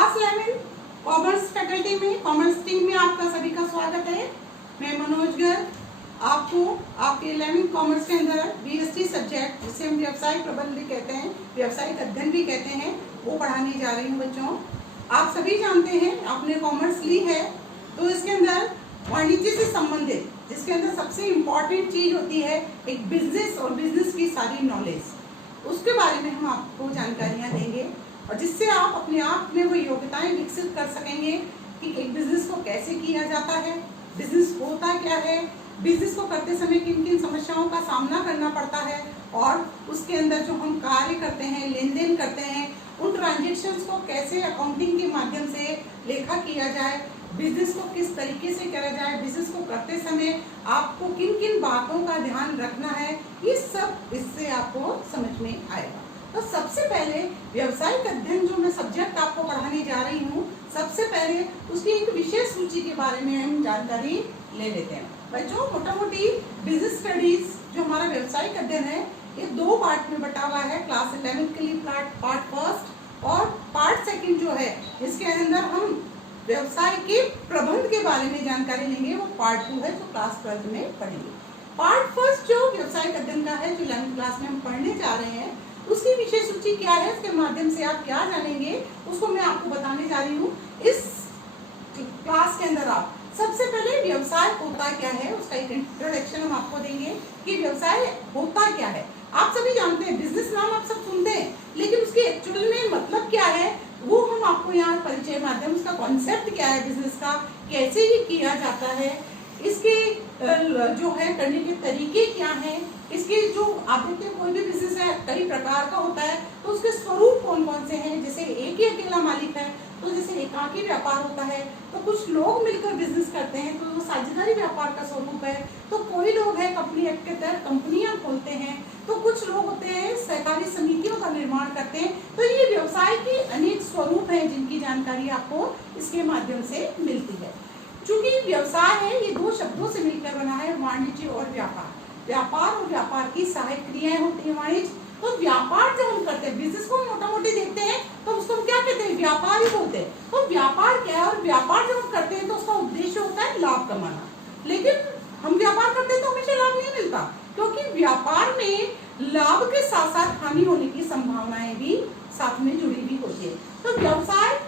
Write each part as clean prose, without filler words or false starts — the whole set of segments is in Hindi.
क्लास 11 कॉमर्स फैकल्टी में, कॉमर्स टीम में आपका सभी का स्वागत है। मैं मनोज गर्ग आपको आपके 11 कॉमर्स के अंदर बीएसटी सब्जेक्ट, जिसे हम व्यवसायिक प्रबंध भी कहते हैं, व्यवसायिक अध्ययन भी कहते हैं, वो पढ़ाने जा रही हूँ। बच्चों, आप सभी जानते हैं, आपने कॉमर्स ली है तो इसके अंदर वाणिज्य से संबंधित, जिसके अंदर सबसे इम्पोर्टेंट चीज होती है एक बिजनेस और बिजनेस की सारी नॉलेज, उसके बारे में हम आपको जानकारियां देंगे और जिससे आप अपने आप में वो योग्यताएं विकसित कर सकेंगे कि एक बिजनेस को कैसे किया जाता है, बिजनेस होता क्या है, बिजनेस को करते समय किन किन समस्याओं का सामना करना पड़ता है और उसके अंदर जो हम कार्य करते हैं, लेन देन करते हैं, उन ट्रांजेक्शन्स को कैसे अकाउंटिंग के माध्यम से लेखा किया जाए, बिजनेस को किस तरीके से करा जाए, बिजनेस को करते समय आपको किन किन बातों का ध्यान रखना है, ये सब इससे आपको समझ में आएगा। तो सबसे पहले व्यवसायिक अध्ययन जो मैं सब्जेक्ट आपको पढ़ाने जा रही हूँ, सबसे पहले उसकी एक विशेष सूची के बारे में हम जानकारी ले लेते हैं। बच्चों, मोटा मोटी बिजनेस स्टडीज जो हमारा व्यवसायिक अध्ययन है, ये दो पार्ट में बटा हुआ है। क्लास 11 के लिए पार्ट फर्स्ट और पार्ट सेकंड जो है, इसके अंदर हम व्यवसाय के प्रबंध के बारे में जानकारी लेंगे, वो पार्ट 2 है, जो क्लास 12 में पढ़ेंगे। पार्ट फर्स्ट जो व्यवसायिक अध्ययन का है, जो 11 क्लास में हम पढ़ने जा रहे हैं, उसकी विशेष सूची क्या है, उसके माध्यम से आप क्या जानेंगे, उसको मैं आपको बताने जा रही हूँ इस क्लास के अंदर। आप सबसे पहले व्यवसाय होता क्या है, उसका एक इंट्रोडक्शन हम आपको देंगे कि व्यवसाय होता क्या है। आप सभी जानते हैं, बिजनेस नाम आप सब सुनते हैं, लेकिन उसके एक्चुअल में मतलब क्या है वो हम आपको यहाँ परिचय माध्यम, उसका कॉन्सेप्ट क्या है बिजनेस का, कैसे ये किया जाता है, इसके जो है करने के तरीके क्या हैं, इसके जो आप देखते हैं कोई भी बिजनेस है कई प्रकार का होता है, तो उसके स्वरूप कौन कौन से हैं। जैसे एक ही अकेला मालिक है तो जैसे एकाकी व्यापार होता है, तो कुछ लोग मिलकर बिजनेस करते हैं तो वो साझेदारी व्यापार का स्वरूप है। तो कोई लोग है कंपनी एक्ट के तहत कंपनियां खोलते हैं, तो कुछ लोग होते हैं सहकारी समितियों का निर्माण करते हैं। तो ये व्यवसाय के अनेक स्वरूप हैं जिनकी जानकारी आपको इसके माध्यम से मिलती है। चूंकि व्यवसाय है ये दो शब्दों से मिलकर बना है, वाणिज्य और व्यापार। व्यापार और व्यापार की सहायक क्रियाएं होती है वाणिज्य। तो व्यापार जो हम करते हैं, बिजनेस को मोटा मोटी देखते हैं तो उसको हम क्या कहते हैं, व्यापार ही बोलते हैं। तो व्यापार क्या है, और व्यापार जब हम करते हैं तो उसका उद्देश्य होता है लाभ कमाना। लेकिन हम व्यापार करते हैं तो हमेशा लाभ नहीं मिलता, क्योंकि व्यापार में लाभ के साथ साथ हानि होने की संभावनाएं भी साथ में जुड़ी हुई होती है। तो व्यवसाय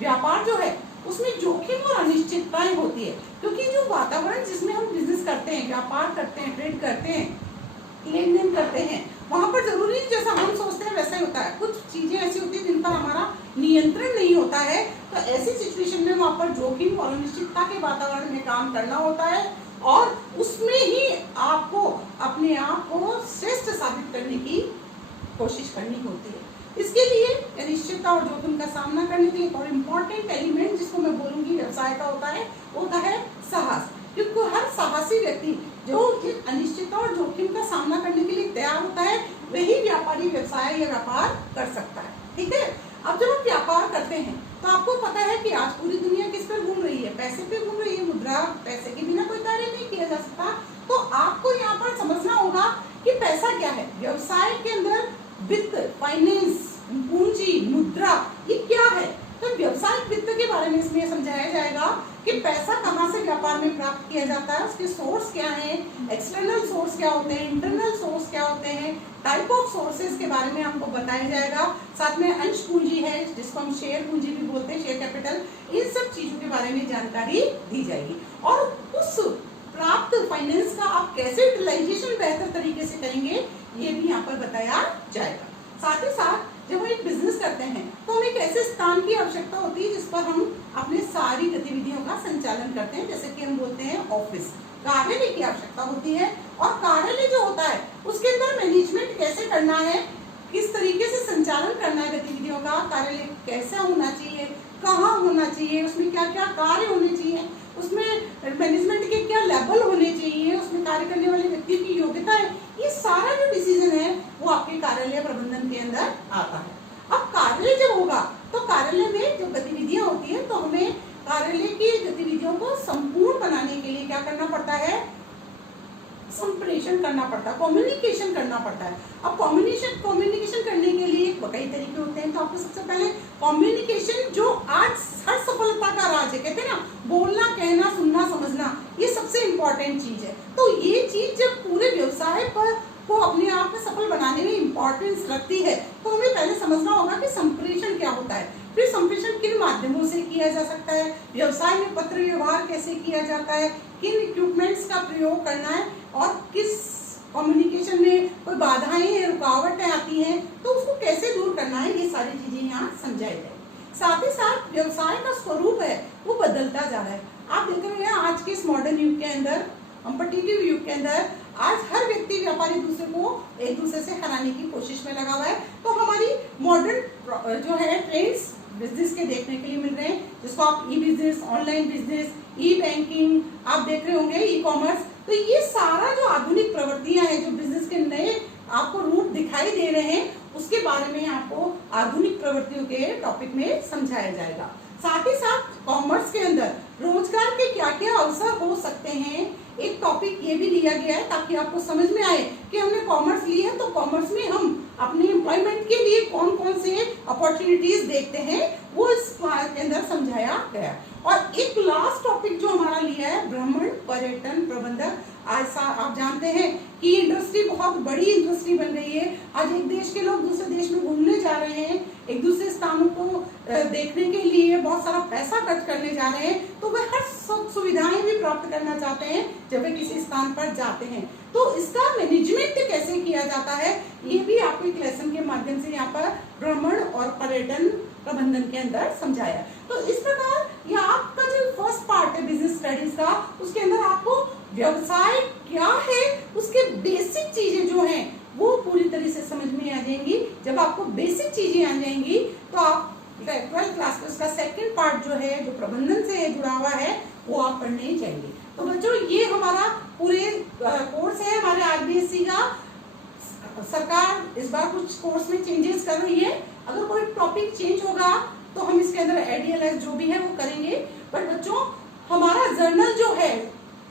व्यापार जो है उसमें जोखिम और अनिश्चितताएं होती है, क्योंकि जो वातावरण जिसमें हम बिजनेस करते हैं, व्यापार करते हैं, ट्रेड करते हैं, लेन देन करते हैं, वहां पर जरूरी जैसा हम सोचते हैं वैसा ही होता है। कुछ चीजें ऐसी होती है जिन पर हमारा नियंत्रण नहीं होता है, तो ऐसी सिचुएशन में वहां पर जोखिम और अनिश्चितता के वातावरण में काम करना होता है और उसमें ही आपको अपने आप को श्रेष्ठ साबित करने की कोशिश करनी होती है। इसके लिए अनिश्चितता और जोखिम का सामना करने के लिए और इम्पोर्टेंट एलिमेंट जिसको मैं बोलूंगी व्यवसाय का होता है साहस। क्योंकि हर साहसी व्यक्ति जो इस अनिश्चितता और जोखिम का सामना करने के लिए तैयार होता है, वही व्यापारी व्यवसाय या व्यापार कर सकता है। ठीक है, अब जब हम व्यापार करते हैं तो आपको पता है कि आज पूरी दुनिया किस पर घूम रही है, पैसे पे घूम रही है। मुद्रा, पैसे के बिना कोई कार्य नहीं किया जा सकता। तो आपको यहाँ पर समझना होगा कि पैसा क्या है। व्यवसाय के अंदर वित्त, फाइनेंस, पूंजी, मुद्रा, ये क्या है। तो व्यवसायिक वित्त के बारे में इसमें समझाया जाएगा कि पैसा कहाँ से व्यापार में प्राप्त किया जाता है, उसके सोर्स क्या हैं, एक्सटर्नल सोर्स क्या होते हैं, इंटरनल सोर्स क्या होते हैं, टाइप ऑफ सोर्सेज के बारे में हमको बताया जाएगा। साथ में अंश पूंजी है जिसको हम शेयर पूंजी भी बोलते हैं, शेयर कैपिटल, इन सब चीजों के बारे में जानकारी दी जाएगी। और उस प्राप्त फाइनेंस का आप कैसे यूटिलाइजेशन बेहतर तरीके से करेंगे, ये भी यहाँ पर बताया जाएगा। साथ ही साथ जब हम एक बिजनेस करते हैं तो हमें एक ऐसे स्थान की आवश्यकता होती है जिस पर हम अपने सारी गतिविधियों का संचालन करते हैं, जैसे कि हम बोलते हैं ऑफिस, कार्यालय की आवश्यकता होती है। और कार्यालय जो होता है उसके अंदर मैनेजमेंट कैसे करना है, किस तरीके से संचालन करना है गतिविधियों का, कार्यालय कैसा होना चाहिए, कहाँ होना चाहिए, उसमें क्या क्या कार्य होने चाहिए, उसमें मैनेजमेंट के क्या लेवल होने चाहिए, उसमें कार्य करने वाले व्यक्ति की योग्यता है, ये सारा जो डिसीजन है वो आपके कार्यालय प्रबंधन के अंदर आता है। अब कार्यालय जब होगा तो कार्यालय में जो गतिविधियां होती है, तो हमें कार्यालय की गतिविधियों को संपूर्ण बनाने के लिए क्या करना पड़ता है, संप्रेषण करना पड़ता है, कम्युनिकेशन करना पड़ता है। अब कम्युनिकेशन करने के लिए कई तरीके होते हैं। तो आपको सबसे पहले कम्युनिकेशन जो आज हर सफलता का राज है, कहते हैं ना, बोलना, कहना, सुनना, समझना, ये सबसे इम्पोर्टेंट चीज है। तो ये चीज जब पूरे व्यवसाय पर को अपने आप में सफल बनाने में इम्पोर्टेंस रखती है, तो हमें पहले समझना होगा कि संप्रेषण क्या होता है, फिर संप्रेषण किन माध्यमों से किया जा सकता है, व्यवसाय में पत्र व्यवहार कैसे किया जाता है, किन इक्विपमेंट्स का प्रयोग करना है, और किस कम्युनिकेशन में कोई बाधाएं या रुकावटें आती हैं तो उसको कैसे दूर करना है, ये सारी चीजें यहाँ समझाई जाए। साथ ही साथ व्यवसाय का स्वरूप है वो बदलता जा रहा है। आप देख रहे हैं आज के इस मॉडर्न युग के अंदर, कॉम्पिटिटिव युग के अंदर, आज हर व्यक्ति व्यापारी दूसरे को एक दूसरे से हराने की कोशिश में लगा हुआ है। तो हमारी मॉडर्न जो है ट्रेंड्स बिजनेस के देखने के लिए मिल रहे हैं, जिसको आप ई बिजनेस, ऑनलाइन बिजनेस, ई बैंकिंग आप देख रहे होंगे, ई कॉमर्स। तो ये सारा जो आधुनिक प्रवृत्तियां हैं, जो बिजनेस के नए आपको रूप दिखाई दे रहे हैं, उसके बारे में आपको आधुनिक प्रवृत्तियों के टॉपिक में समझाया जाएगा। साथ ही साथ कॉमर्स के अंदर रोजगार के क्या क्या अवसर हो सकते हैं, एक टॉपिक ये भी लिया गया है ताकि आपको समझ में आए कि हमने कॉमर्स ली है तो कॉमर्स में हम अपने एम्प्लॉयमेंट के लिए कौन कौन से अपॉर्चुनिटीज देखते हैं, वो इस क्लास के अंदर समझाया गया। और एक लास्ट टॉपिक जो हमारा लिया है भ्रमण पर्यटन प्रबंधक। आज आप जानते हैं कि इंडस्ट्री बहुत बड़ी इंडस्ट्री बन रही है। आज एक देश के लोग दूसरे देश में घूमने जा रहे हैं, एक दूसरे स्थानों को देखने के लिए बहुत सारा पैसा खर्च करने जा रहे हैं, तो वे हर सुविधाएं भी प्राप्त करना चाहते हैं जब वे किसी स्थान पर जाते हैं। तो इसका मैनेजमेंट कैसे किया जाता है, ये भी आपको एक लेसन के माध्यम से यहाँ पर भ्रमण और पर्यटन प्रबंधन के अंदर समझाया। तो इस प्रकार ये आपका जो फर्स्ट पार्ट है बिजनेस स्टडीज का, उसके अंदर आपको व्यवसाय क्या है उसके बेसिक चीजें जो हैं वो पूरी तरह से समझ में आ जाएंगी। जब आपको बेसिक चीजें आ जाएंगी तो आप 12th क्लास का उसका सेकंड पार्ट जो है, जो प्रबंधन से जुड़ा हुआ है, वो आप पढ़ने जाएंगे। तो बच्चों ये हमारा पूरे कोर्स है हमारे आरबीएससी का। सरकार इस बार कुछ कोर्स में चेंजेस कर रही है। अगर कोई टॉपिक चेंज होगा तो हम इसके अंदर एडीएलएस जो भी है वो करेंगे। बट बच्चों हमारा जर्नल जो है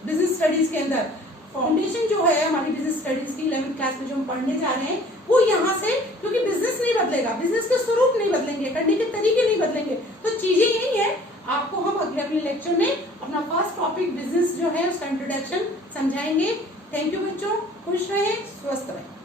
बिजनेस स्टडीज के अंदर, फाउंडेशन जो है हमारी बिजनेस स्टडीज की 11th क्लास में जो हम पढ़ने जा रहे हैं, वो यहाँ से, क्योंकि बिजनेस नहीं बदलेगा, बिजनेस के स्वरूप नहीं बदलेंगे, करने के तरीके नहीं बदलेंगे, तो चीजें यही है। आपको हम अगले लेक्चर में अपना फर्स्ट टॉपिक बिजनेस जो है उसका इंट्रोडक्शन समझाएंगे। थैंक यू बच्चों, खुश रहें, स्वस्थ रहें।